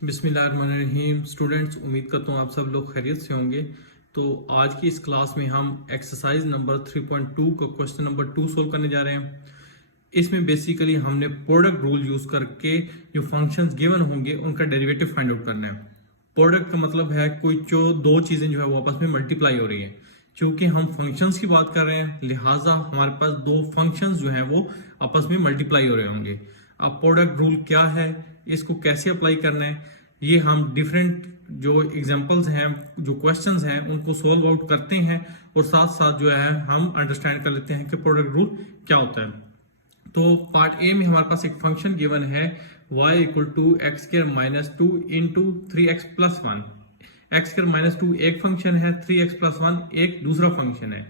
बिस्मिल्लाहिर्रहमानिर्रहीम। स्टूडेंट्स, उम्मीद करता हूँ आप सब लोग खैरियत से होंगे। तो आज की इस क्लास में हम एक्सरसाइज नंबर 3.2 का क्वेश्चन नंबर 2 सोल्व करने जा रहे हैं। इसमें बेसिकली हमने प्रोडक्ट रूल यूज करके जो फंक्शंस गिवन होंगे उनका डेरिवेटिव फाइंड आउट करना है। प्रोडक्ट का मतलब है कोई जो दो चीजें जो है वो आपस में मल्टीप्लाई हो रही है। क्योंकि हम फंक्शंस की बात कर रहे हैं, लिहाजा हमारे पास दो फंक्शंस जो हैं वो आपस में मल्टीप्लाई हो रहे होंगे। अब प्रोडक्ट रूल क्या है, इसको कैसे अप्लाई करना है, ये हम डिफरेंट जो एग्जांपल्स हैं, जो क्वेश्चंस हैं, उनको सॉल्व आउट करते हैं और साथ साथ जो है हम अंडरस्टैंड कर लेते हैं कि प्रोडक्ट रूल क्या होता है। तो पार्ट ए में हमारे पास एक फंक्शन गिवन है y equal to x square minus 2 into 3x plus 1। X square minus 2 एक फंक्शन है, 3x प्लस 1 एक दूसरा फंक्शन है।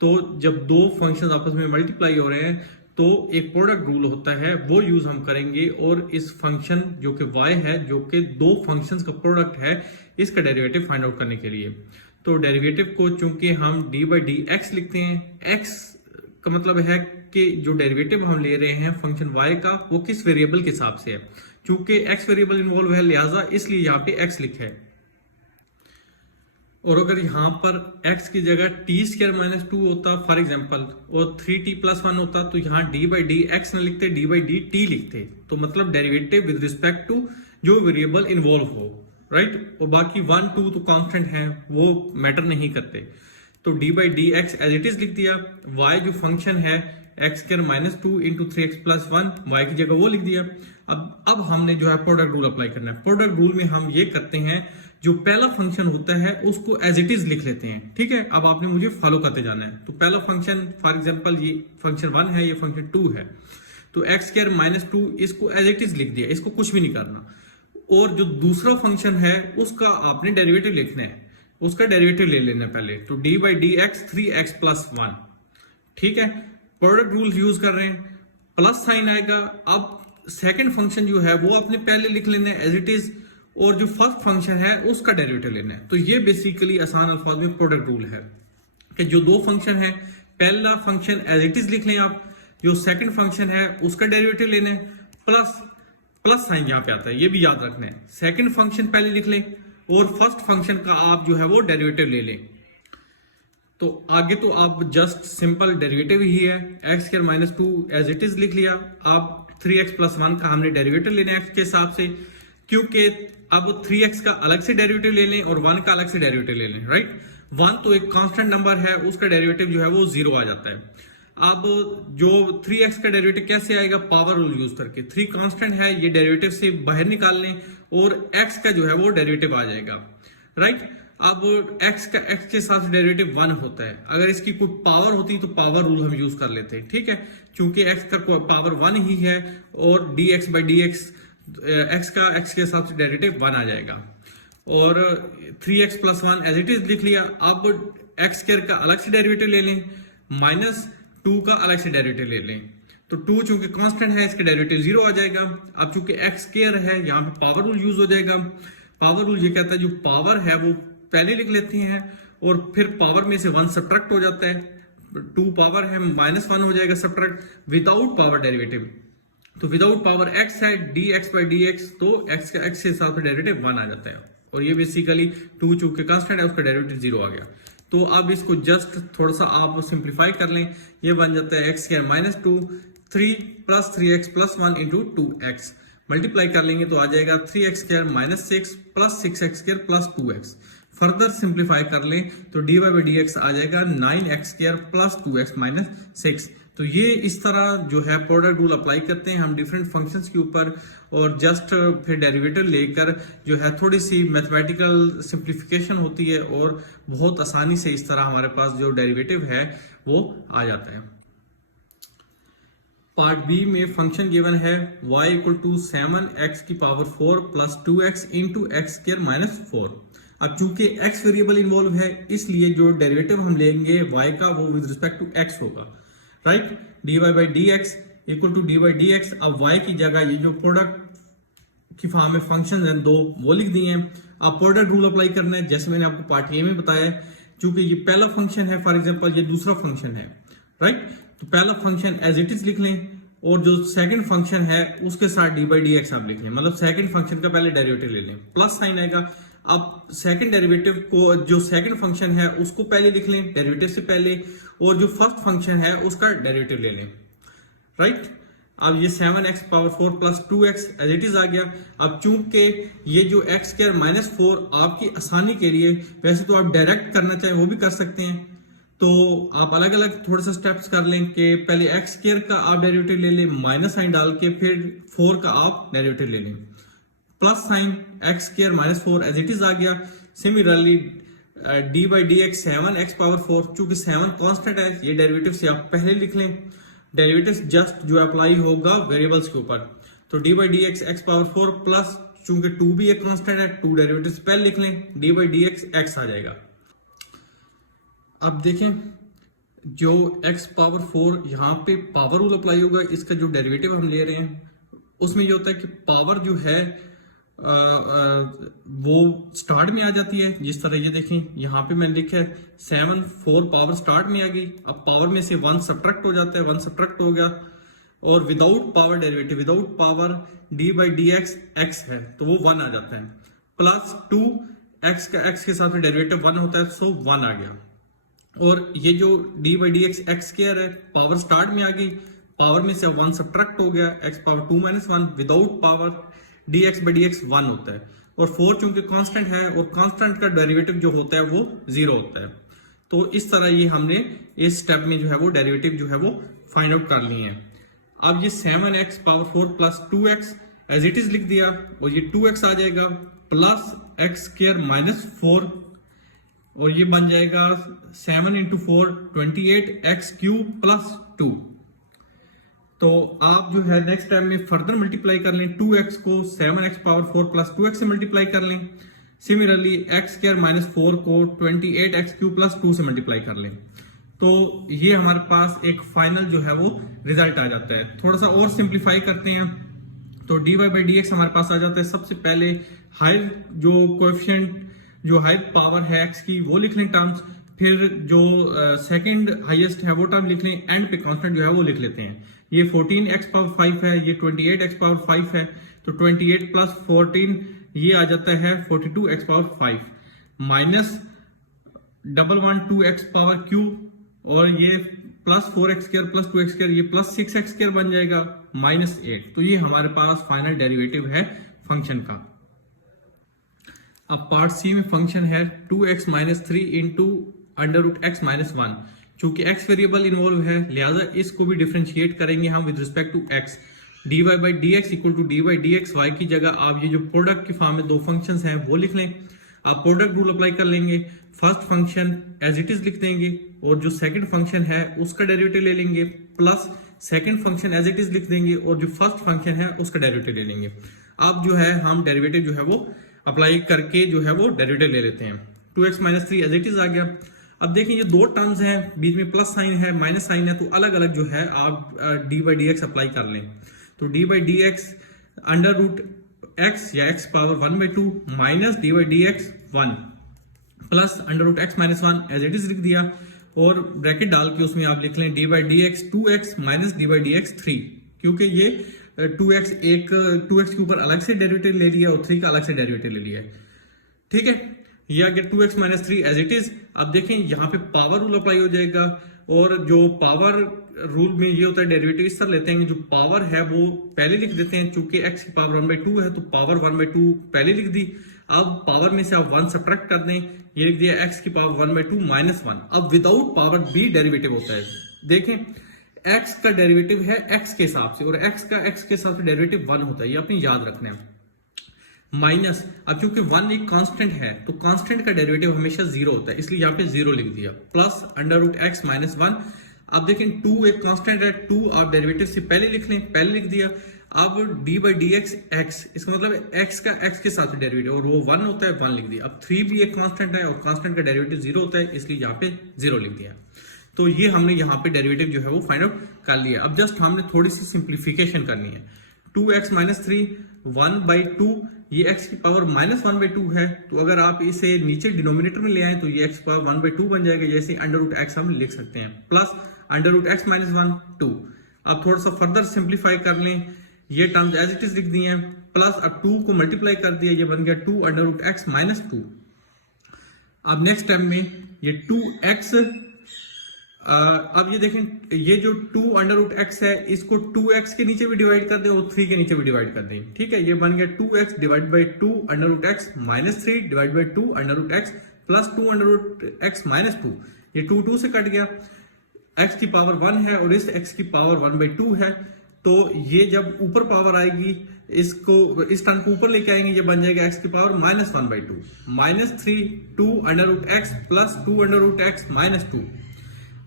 तो जब दो फंक्शन आपस में मल्टीप्लाई हो रहे हैं तो एक प्रोडक्ट रूल होता है, वो यूज हम करेंगे और इस फंक्शन जो कि y है, जो कि दो फंक्शंस का प्रोडक्ट है, इसका डेरिवेटिव फाइंड आउट करने के लिए। तो डेरिवेटिव को चूंकि हम डी बाई डी एक्स लिखते हैं, x का मतलब है कि जो डेरिवेटिव हम ले रहे हैं फंक्शन y का वो किस वेरिएबल के हिसाब से है। चूंकि x वेरिएबल इन्वॉल्व है, लिहाजा इसलिए यहाँ पे x लिखा है। और अगर यहाँ पर x की जगह टी स्क्वायर माइनस 2 होता फॉर एग्जाम्पल और 3t प्लस 1 होता, तो यहाँ डी बाई डी एक्स न लिखते, डी बाई डी टी लिखते। तो मतलब डेरिवेटिव विद रिस्पेक्ट टू जो वेरिएबल इन्वॉल्व हो, राइट। और बाकी 1 2 तो कांस्टेंट है, वो मैटर नहीं करते। तो d by d x as it is लिख दिया। y जो फंक्शन है x square minus 2 into 3x plus 1, y की जगह वो लिख दिया। अब हमने जो है प्रोडक्ट रूल अप्लाई करना है। प्रोडक्ट रूल में हम ये करते हैं, जो पहला फंक्शन होता है उसको एज इट इज लिख लेते हैं, ठीक है। अब आपने मुझे फॉलो करते जाना है। तो पहला फंक्शन फॉर एग्जांपल ये फंक्शन 1 है, ये फंक्शन 2 है। तो एक्स स्क्वायर माइनस 2 इसको एज इट इज लिख दिया, इसको कुछ भी नहीं करना। और जो दूसरा फंक्शन है उसका आपने डेरिवेटिव लिखना है, उसका डेरिवेटिव ले लेना पहले। तो d by d x 3x plus 1, ठीक है। प्रोडक्ट रूल यूज कर रहे हैं, प्लस साइन आएगा। अब सेकंड फंक्शन जो है वो आपने पहले लिख लेना है एज इट इज, और जो फर्स्ट फंक्शन है उसका डेरिवेटिव लेना है। तो ये बेसिकली आसान अल्फाज में प्रोडक्ट रूल है कि जो दो फंक्शन है, पहला फंक्शन एज इट इज लिख लें आप, जो सेकंड फंक्शन है उसका डेरिवेटिव लेना है, प्लस साइन यहां पे आता है, ये भी याद रखना है। सेकंड फंक्शन पहले लिख लें और फर्स्ट फंक्शन का आप जो है वो डेरिवेटिव ले लें। तो आगे तो आप जस्ट सिंपल डेरिवेटिव ही है, x square minus 2 as it is लिख लिया। अब 3x प्लस 1 का हमने डेरिवेटिव लेना है एक्स के हिसाब से, क्योंकि अब 3x का अलग से डेरिवेटिव ले लें और 1 का अलग से डेरिवेटिव ले लें, राइट। 1 तो एक कांस्टेंट नंबर है, उसका डेरिवेटिव जो है वो 0 आ जाता है। अब जो 3x का डेरिवेटिव कैसे आएगा, पावर रूल यूज करके। 3 कांस्टेंट है, ये डेरिवेटिव से बाहर निकाल लें और x का जो है वो डेरिवेटिव आ जाएगा, राइट। अब x के साथ डेरिवेटिव 1 होता है। अगर इसकी कोई पावर होती तो पावर रूल हम यूज कर लेते हैं, ठीक है। चूंकि x का पावर 1 ही है और dx बाई dx x के साथ डेरिवेटिव 1 आ जाएगा। और 3x plus 1 as it is लिख लिया। अब x स्क्वायर का अलग से डेरिवेटिव ले लें, माइनस 2 का अलग से डेरिवेटिव ले लें। तो 2 चूंकि कांस्टेंट है, इसका डेरिवेटिव 0 आ जाएगा। अब चूंकि x स्क्वायर है, यहाँ पे पावर रूल यूज हो जाएगा। पावर रूल ये कहता है जो पावर है वो पहले लिख लेते हैं और फिर पावर में से 1 सब्ट्रैक्ट हो जाता है। 2 पावर है, माइनस 1 हो जाएगा सब्ट्रैक्ट विदाउट पावर डेरिवेटिव। तो विदाउट पावर x है, dx बाई dx, तो x का x के साथ डेरिवेटिव 1 आ जाता है। और ये बेसिकली 2 चूंकि कांस्टेंट है, उसका डेरिवेटिव 0 आ गया। तो अब इसको जस्ट थोड़ा सा आप सिंप्लीफाई कर लें, ये बन जाता है x square minus 2 3 plus 3x plus 1 into 2x। Multiply कर लेंगे तो आ जाएगा 3x square minus 6 plus 6x square plus 2x। Further simplify कर लें तो d y by d x आ जाएगा 9x square plus 2x minus 6। तो ये इस तरह जो है प्रोडक्ट रूल अप्लाई करते हैं हम डिफरेंट फंक्शंस के ऊपर, और जस्ट फिर डेरिवेटिव लेकर जो है थोड़ी सी मैथमेटिकल सिंप्लीफिकेशन होती है और बहुत आसानी से इस तरह हमारे पास जो डेरिवेटिव है वो आ जाता है। पार्ट बी में फंक्शन गिवन है y इक्वल टू 7x की power 4 plus 2x into x square minus 4। अब चूंकि x वेरिएबल इन्वॉल्व है, इसलिए जो डेरिवेटिव हम लेंगे y का वो विद रिस्पेक्ट टू x होगा, right. D y by d x equal to d by d x. अब y की जगह ये जो प्रोडक्ट की फॉर्म में फंक्शन है दो, वो लिख दिए हैं। अब प्रोडक्ट रूल अप्लाई करना है, जैसे मैंने आपको पार्ट ए में बताया। चूंकि ये पहला फंक्शन है, फॉर एग्जांपल ये दूसरा फंक्शन है, राइट। तो पहला फंक्शन एज इट इज लिख लें और जो सेकंड फंक्शन है उसके साथ डी बाई डी एक्स आप लिख लें, मतलब सेकंड फंक्शन का पहले डेरिवेटिव ले लें, प्लस साइन आएगा। अब सेकंड डेरिवेटिव को, जो सेकंड फंक्शन है उसको पहले लिख लें डेरिवेटिव से पहले, और जो फर्स्ट फंक्शन है उसका डेरिवेटिव ले लें, राइट। अब ये 7x power 4 plus 2x as it is आ गया। अब चूंकि ये जो x स्क्वायर माइनस 4 आपकी आसानी के लिए, वैसे तो आप डायरेक्ट करना चाहें वो भी कर सकते हैं, तो आप अलग अलग थोड़े से स्टेप्स कर लें कि पहले x स्क्वायर का आप डेरिवेटिव ले लें माइनस साइन डाल के, फिर 4 का आप डेरिवेटिव ले लें, plus sine x square minus 4 as it is आ गया। Similarly d by d x 7x power 4, चूंकि 7 कांस्टेंट है, ये डेरिवेटिव से आप पहले लिख लें, डेरिवेटिव जस्ट जो अप्लाई होगा वेरिएबल्स के ऊपर, तो d by d x x power 4 plus, चूंकि 2 भी एक कांस्टेंट है, 2 डेरिवेटिव पहले लिख लें, d by d x x आ जाएगा। अब देखें जो x पावर 4 यहाँ पे पावर रूल अप्लाई होगा, इसका जो डेरिवेटिव हम ले रहे हैं उसमें ये होता है कि पावर जो है वो स्टार्ट में आ जाती है, जिस तरह ये देखें यहाँ पे मैंने लिखा है 7 4 पावर स्टार्ट में आ गई। अब पावर में से 1 सब्ट्रैक्ट हो जाता है, 1 सब्ट्रैक्ट हो गया, और without power derivative, without power D by d x x है तो वो 1 आ जाता है, प्लस 2 एक्स का एक्स के साथ में डेरिवेटिव 1 होता है, सो 1 आ गया। और ये जो D by d x x square है, पावर स्टार्ट में आ गई, पावर में से 1 सब्ट्रैक्ट हो गया, x power 2 minus 1, without power D x by d x 1 होता है, और 4 चूंकि कांस्टेंट है और कांस्टेंट का डेरिवेटिव जो होता है वो 0 होता है। तो इस तरह ये हमने इस स्टेप में जो है वो डेरिवेटिव जो है वो फाइंड आउट कर लिए हैं। अब ये 7x power 4 plus 2x as it is लिख दिया, और ये 2x आ जाएगा प्लस एक्स स्क्वायर माइनस 4, और ये बन जाएगा 7 इंटू 4 28 एक्स क्यूब प्लस 2। तो आप जो है नेक्स्ट टाइम में फर्दर मल्टीप्लाई कर लें, 2x को 7x पावर 4 प्लस 2x से मल्टीप्लाई कर लें। सिमिलरली एक्स स्क्वायर माइनस 4 को 28 एक्स क्यूब प्लस 2 से मल्टीप्लाई कर लें, तो ये हमारे पास एक फाइनल जो है वो रिजल्ट आ जाता है। थोड़ा सा और सिंप्लीफाई करते हैं, तो d y by d x हमारे पास आ जाता है। सबसे पहले हायर जो कोएफिशिएंट, जो हायर पावर है एक्स की, वो लिख लें टर्म्स, फिर जो सेकंड हाईएस्ट है वो टर्म लिख लें, एंड पे कांस्टेंट जो है वो लिख लेते हैं। ये 14x पावर 5 है, ये 28x पावर 5 है, तो 28 प्लस 14 ये आ जाता है 42x power 5, minus 112x power cube, और ये plus 4x square plus 2x square, ये प्लस 6x स्क्वायर बन जाएगा, माइनस 8। तो ये हमारे पास फाइनल डेरिवेटिव है फंक्शन का। अब पार्ट सी में फंक्शन है 2x minus 3 into under root x minus 1। चूंकि x वेरिएबल इन्वॉल्व है, लिहाजा इसको भी डिफरेंशिएट करेंगे हम with respect to x। dy by d x equal to d by d x y की जगह आप ये जो प्रोडक्ट की फॉर्म में दो फंक्शंस हैं वो लिख लें। आप प्रोडक्ट रूल अप्लाई कर लेंगे, first function as it is लिख देंगे, और जो सेकंड फंक्शन है उसका डेरिवेटिव ले लेंगे, plus second function as it is लिख देंगे, और जो फर्स्ट फंक्शन है उसका डेरिवेटिव ले लेंगे। अब जो है हम डेरिवेटिव जो है वो अप्लाई करके जो है वो डेरिवेटिव ले लेते हैं। 2x minus 3 as it is आ गया। अब देखें ये दो टर्म्स हैं, बीच में प्लस साइन है माइनस साइन है, तो अलग अलग जो है आप d by d x apply कर लें। तो d by d x under root x या x power 1/2 minus d by d x 1 plus under root x minus 1 as it is लिख दिया, और ब्रैकेट डाल के उसमें आप लिख लें d by d x 2x minus d by d x 3, क्योंकि ये 2x के ऊपर अलग से डेरिवेटिव ले लिया और 3 का अलग से डेरिवेटिव ले लिया है। ठीक है, ये आगे 2x minus 3 as it is. अब देखें यहाँ पे पावर रूल अप्लाई हो जाएगा, और जो पावर रूल में ये होता है डेरिवेटिव इस तरह लेते हैं कि जो पावर है वो पहले लिख देते हैं, चूंकि x की पावर 1/2 है तो पावर 1/2 पहले लिख दी। अब पावर में से आप 1 सब्ट्रैक्ट कर दें, ये लिख दिया x की पावर 1/2 माइनस 1। अब विदाउट पावर भी डेरिवेटिव होता है। देखें x का डेरिवेटिव है x के हिसाब से, और x का x के हिसाब से डेरिवेटिव 1 होता है, ये आपने याद रखना है। माइनस, अब क्योंकि 1 एक कांस्टेंट है तो कांस्टेंट का डेरिवेटिव हमेशा 0 होता है, इसलिए यहाँ पे 0 लिख दिया, plus under root x minus 1। अब देखें 2 एक कांस्टेंट है, 2 आप डेरिवेटिव से पहले लिख लें, पहले लिख दिया। अब D by d x x, इसका मतलब एक्स का एक्स के साथ डेरिवेटिव, और वो 1 होता है, 1 लिख दिया। अब 3 भी एक कांस्टेंट है और कांस्टेंट का डेरिवेटिव 0 होता है, इसलिए यहाँ पे 0 लिख दिया। तो ये हमने यहाँ पे डेरिवेटिव जो है वो फाइंड आउट कर लिया। अब जस्ट हमने थोड़ी सी सिंप्लीफिकेशन करनी है। 2x माइनस 3 1/2, ये x की पावर माइनस 1/2 है, तो अगर आप इसे नीचे डिनोमिनेटर में ले आए तो ये x की पावर 1/2 बन जाएगा, जैसे अंडर रूट एक्स हम लिख सकते हैं, plus under root x minus 1 2। अब थोड़ा सा फर्दर सिंप्लीफाई कर लें, ये टर्म्स एज इट इज लिख दी हैं, प्लस अब 2 को मल्टीप्लाई कर दिया, ये बन गया 2 अंडर रूट एक्स माइनस 2। अब नेक्स्ट टाइम में ये 2x, अब ये देखें ये जो 2 अंडर रूट एक्स है इसको 2x के नीचे भी डिवाइड कर दें और 3 के नीचे भी डिवाइड कर दें, ठीक है। ये बन गया 2x divide by 2 under root x minus 3 divide by 2 under root x plus 2 under root x minus 2। ये 2 से कट गया, x की पावर 1 है और इस x की पावर 1/2 है, तो ये जब ऊपर पावर आएगी इसको इस टर्म को ऊपर लेके आएंगे, ये बन जाएगा x की power -1/2 minus 3 2 under root x plus 2 under root x minus 2।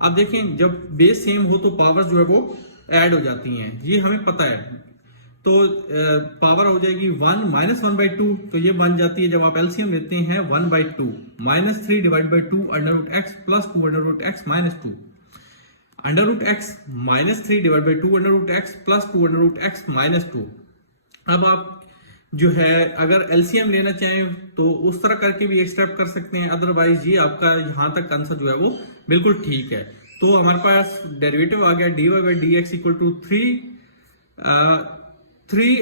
अब देखें जब बेस सेम हो तो पावर जो है वो ऐड हो जाती हैं, ये हमें पता है। तो पावर हो जाएगी 1 -1/2, तो ये बन जाती है जब आप एलसीएम लेते हैं 1/2 minus 3 divide by 2 under root x plus 2 under root x minus 2 under root x minus 3 divide by 2 under root x plus 2 under root x minus 2। अब आप जो है अगर एलसीएम लेना चाहें तो उस तरह करके भी एक स्टेप कर सकते हैं, अदरवाइज ये आपका यहां तक आंसर जो है वो बिल्कुल ठीक है। तो हमारे पास डेरिवेटिव आ गया dy by d x equal to 3।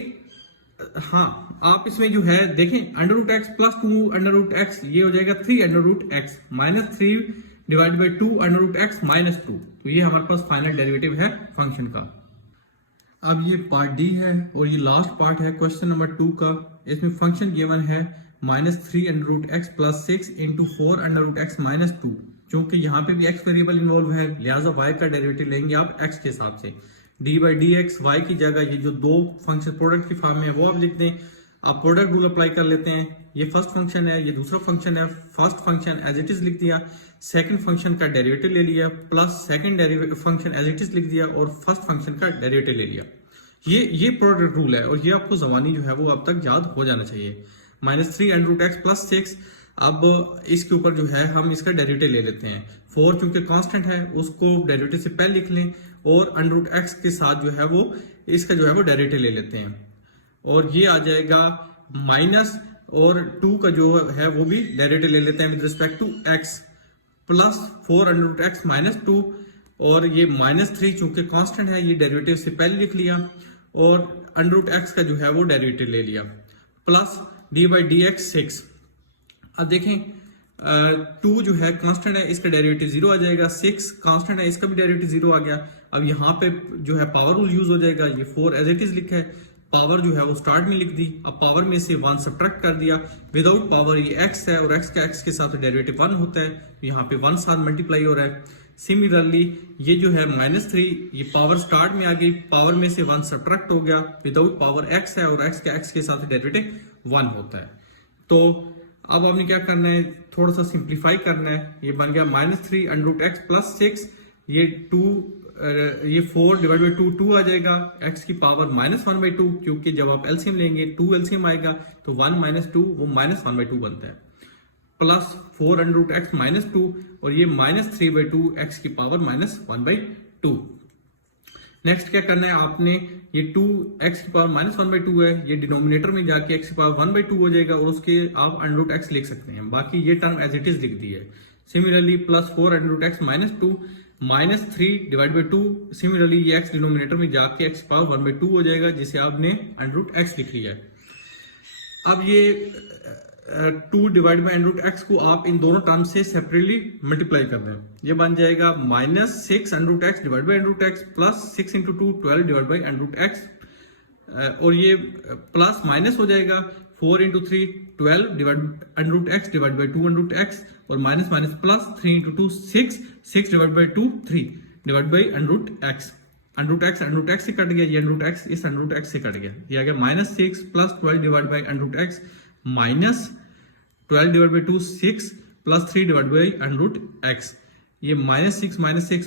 हाँ आप इसमें जो है देखें under root x plus 2 under root x ये हो जाएगा 3 under root x minus 3 divide by 2 under root x minus 2। तो ये हमारे पास फाइनल डेरिवेटिव है फंक्शन का। अब ये पार्ट डी है और ये लास्ट पार्ट है क्वेश्चन नंबर 2 का। इसमें फंक्शन गिवन है -3 under root x plus 6 into 4 under root x minus 2। चूंकि यहाँ पे भी x वेरिएबल इन्वॉल्व है लिहाजा y का डेरिवेटिव लेंगे आप x के हिसाब से। D by d x y की जगह ये जो दो फंक्शन प्रोडक्ट की फॉर्म में है वो आप लिख दें। आप प्रोडक्ट रूल अप्लाई कर लेते हैं, ये फर्स्ट फंक्शन है ये दूसरा फंक्शन है, first function as it is लिख दिया, सेकंड फंक्शन का डेरिवेटिव ले लिया plus second function as it is लिख दिया और फर्स्ट फंक्शन का डेरिवेटिव ले लिया। ये प्रोडक्ट रूल है और ये आपको जबानी जो है वो अब तक याद हो जाना चाहिए। -3 अंडर रूट एक्स प्लस 6, अब इसके ऊपर जो है हम इसका डेरिवेटिव ले लेते हैं। 4 चूंकि कांस्टेंट है उसको डेरिवेटिव से पहले लिख लें और अंडर रूट एक्स के साथ जो है वो इसका जो है वो डेरिवेटिव ले लेते हैं और ये आ जाएगा माइनस और 2 का जो है वो भी डेरिवेटिव ले लेते हैं with respect to x plus 4 under root x minus 2 और ये -3 चूंकि कांस्टेंट है ये डेरिवेटिव से पहले लिख लिया और अंडर रूट एक्स का जो है वो डेरिवेटिव ले लिया plus D by d x 6। अब देखें 2 जो है कांस्टेंट है इसका डेरिवेटिव 0 आ जाएगा, 6 कांस्टेंट है इसका भी डेरिवेटिव 0 आ गया। अब यहाँ पे जो है पावर रूल यूज हो जाएगा, ये 4 एज इट इज लिखा है, पावर जो है वो स्टार्ट में लिख दी। अब पावर में से 1 सब्ट्रैक्ट कर दिया, विदाउट पावर ये x है और x का x के साथ डेरिवेटिव 1 होता है, यहाँ पे 1 साथ मल्टीप्लाई हो रहा है। सिमिलरली ये जो है -3 ये पावर स्टार्ट में आ गई, पावर में से 1 सब्ट्रैक्ट हो गया, विदाउट पावर x है और x का x के साथ डेरिवेटिव 1 होता है। तो अब आपने क्या करना है, थोड़ा सा सिंप्लीफाई करना है। ये बन गया -3 अंडर रूट एक्स प्लस 6, ये 4 डिवाइड बाई 2 आ जाएगा, x की पावर -1/2 क्योंकि जब आप एलसीएम लेंगे 2 एलसीएम आएगा तो 1 - 2 वो -1/2 बनता है, plus 4 under root x minus 2 और ये -3/2 x की पावर -1/2। नेक्स्ट क्या करना है आपने, ये 2 x की पावर -1/2 है, ये डिनोमिनेटर में जाके x की पावर 1/2 हो जाएगा और उसके आप अंडर रूट एक्स लिख सकते हैं, बाकी ये टर्म एज इट इज लिख दी है। Similarly plus 4 under root x -2 -3 divide by 2, similarly ये x डिनोमिनेटर में जाके x की पावर 1/2 हो जाएगा जिसे आपने अंडर रूट एक्स लिख लिया है। अब ये 2 divide by under root x को आप इन दोनों टर्म से सेपरेटली मल्टीप्लाई कर दें, ये बन जाएगा -6 under root x divide by under root x plus 6 × 2 12 divide by under root x और ये प्लस माइनस हो जाएगा 4 × 3 12 divide under root x divide by 2 under root x और minus minus plus 3 × 2 6 divide by 2 3 divide by under root x. Under root x से cut गया, ये under root x इस under root x से cut गया, ये आ गया -6 plus 12 divide by under root x minus 12 divide by 2 6 plus 3 divide by under root x, ये -6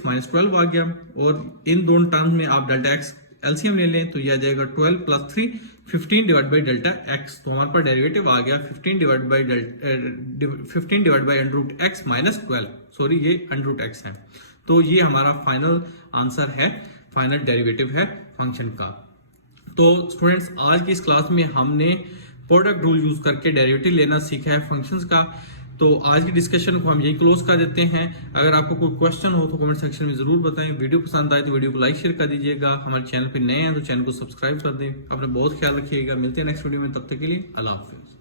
-12 आ गया और इन दोनों टर्म्स में आप डेल्टा एक्स एलसीएम ले लें तो ये आ जाएगा 12 plus 3 15 divide by delta x. तो हमारे पास डेरिवेटिव आ गया 15 divide by under root x minus 12, sorry ये अंडर रूट एक्स है। तो ये हमारा फाइनल आंसर है, फाइनल डेरिवेटिव है फंक्शन का। तो स्टूडेंट्स आज की इस क्लास में हमने प्रोडक्ट रूल यूज करके डेरिवेटिव लेना सीखा है फंक्शंस का। तो आज की डिस्कशन को हम यही क्लोज कर देते हैं। अगर आपको कोई क्वेश्चन हो तो कमेंट सेक्शन में जरूर बताएं। वीडियो पसंद आए तो वीडियो को लाइक शेयर कर दीजिएगा। हमारे चैनल पे नए हैं तो चैनल को सब्सक्राइब कर दें। अपना बहुत ख्याल रखिएगा। मिलते हैं नेक्स्ट वीडियो में, तब तक के लिए अल्लाह हाफिज।